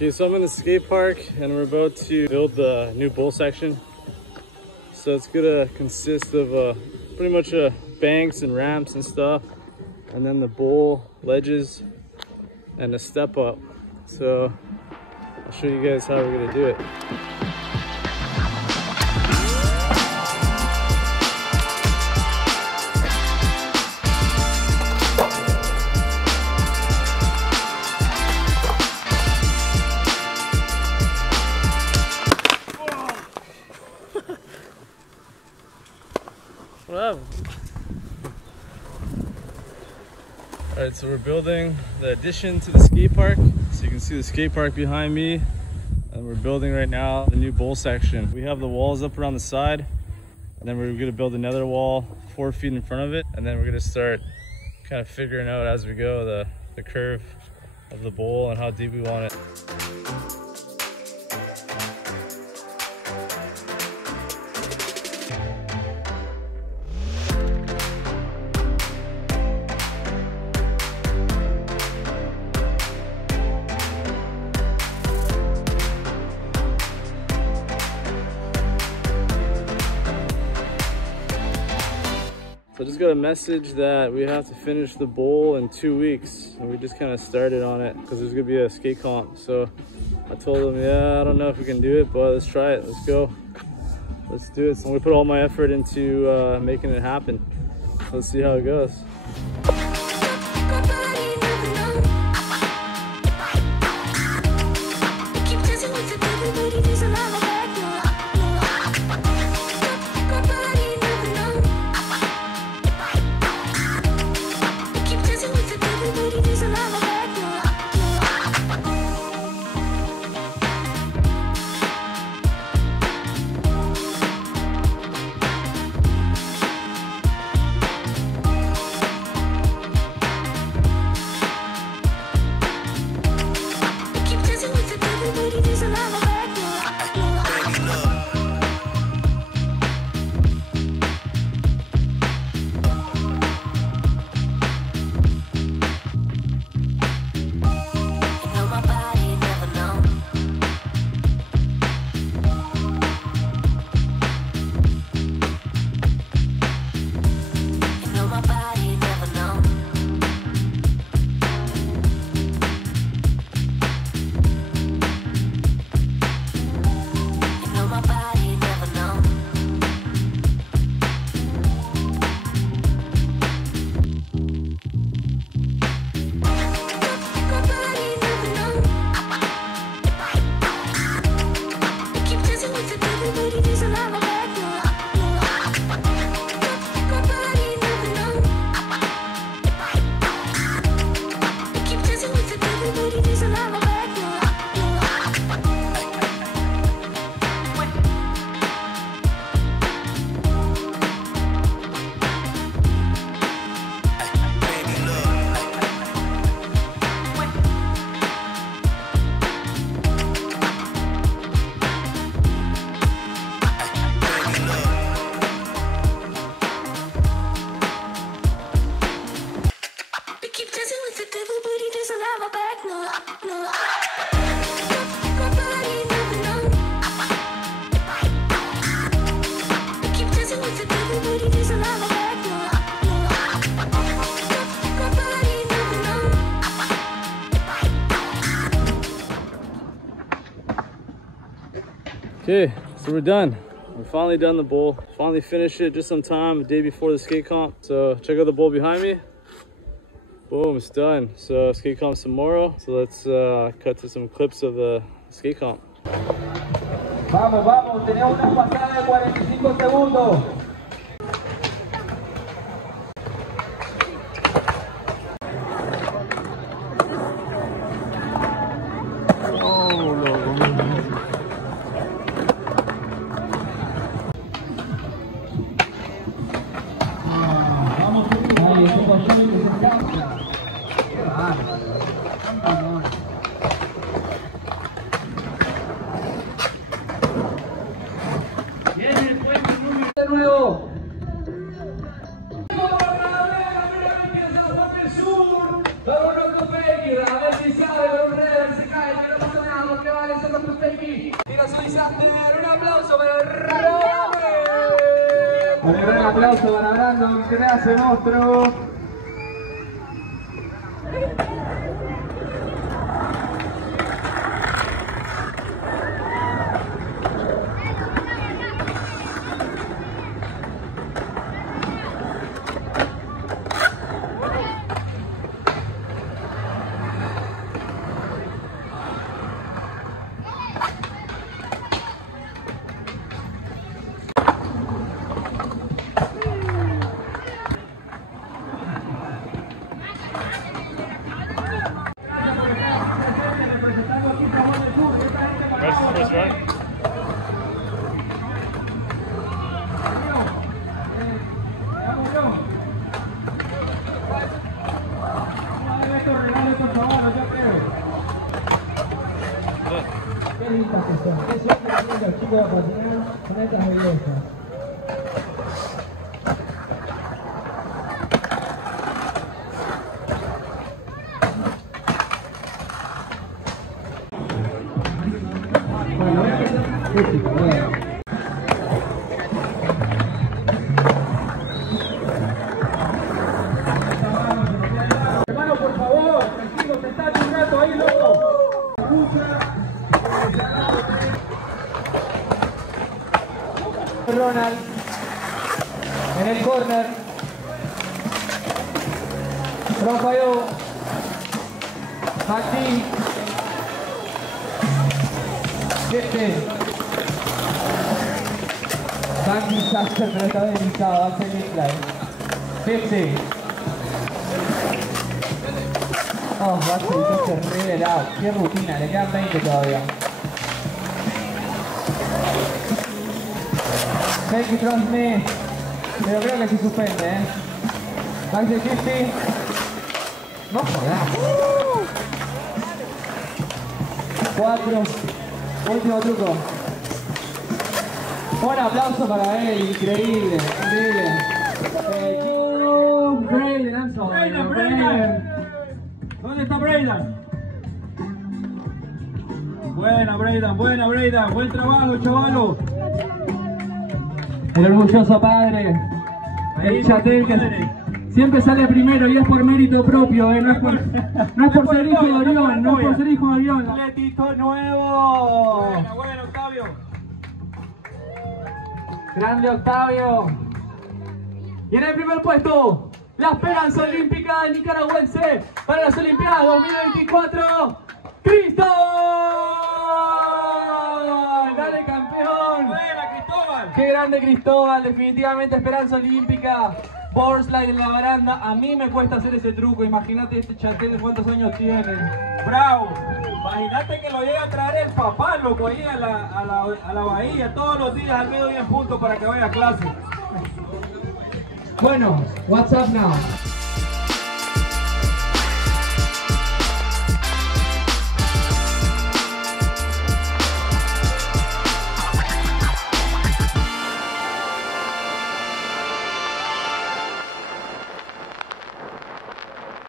Okay, so I'm in the skate park and we're about to build the new bowl section. So it's gonna consist of pretty much banks and ramps and stuff, and then the bowl ledges and a step up. So I'll show you guys how we're gonna do it. Alright, so we're building the addition to the skate park. So you can see the skate park behind me. And we're building right now the new bowl section. We have the walls up around the side. And then we're gonna build another wall 4 feet in front of it. And then we're gonna start kind of figuring out as we go the curve of the bowl and how deep we want it. So I just got a message that we have to finish the bowl in 2 weeks, and we just kind of started on it because there's gonna be a skate comp. So I told them, yeah, I don't know if we can do it, but let's try it. Let's go. Let's do it. So I'm gonna put all my effort into making it happen. Let's see how it goes. Okay, so we're done. We're finally done the bowl. Finally finished it just on time, the day before the skate comp. So check out the bowl behind me. Boom, it's done. So skate comp tomorrow. So let's cut to some clips of the skate comp. Vamos, vamos, tenemos una pasada de 45 segundos. De nuevo. Pero no te pegues, a ver si sale, pero no se cae, pero no pasa nada. Un gran aplauso para Brandon, que hace monstruo. Qué lindas que son, qué suerte que tienen los chicos de patinar con estas bellezas. Bueno, voy a empezar. Sí, chico, bueno. Hermano, por favor, tranquilo, sentate un rato ahí, loco. Ronald en el corner. Rafael Maxi 7 Maxi Saster, pero está deslizado, hace el slide 7. Oh, Maxi Saster revelado, qué rutina, le quedan 20 todavía. Thank you, trust me. Pero creo que se suspende, Maxi 50. No jodas. 4. Último truco. Un aplauso para él, increíble, increíble. Brayden, I'm sorry. Brayden. ¿Dónde está Brayden? Buena Brayden, buen trabajo, chavalos. El orgulloso padre, el chatel que siempre sale primero y es por mérito propio, no es por ser hijo de Orión, no es por ser hijo de Orión. Atletito nuevo. Bueno, Octavio. Grande Octavio. Y en el primer puesto, la esperanza olímpica nicaragüense para las Olimpiadas 2024, Cristóbal. Dale, campeón. Buena, Cristóbal. Qué grande Cristóbal, definitivamente esperanza olímpica. Board slide en la baranda, a mí me cuesta hacer ese truco, imagínate este chatel cuántos años tiene. Bravo, imagínate que lo llega a traer el papá, loco, ahí a la bahía, todos los días al mediodía en punto para que vaya a clase. Bueno, what's up now?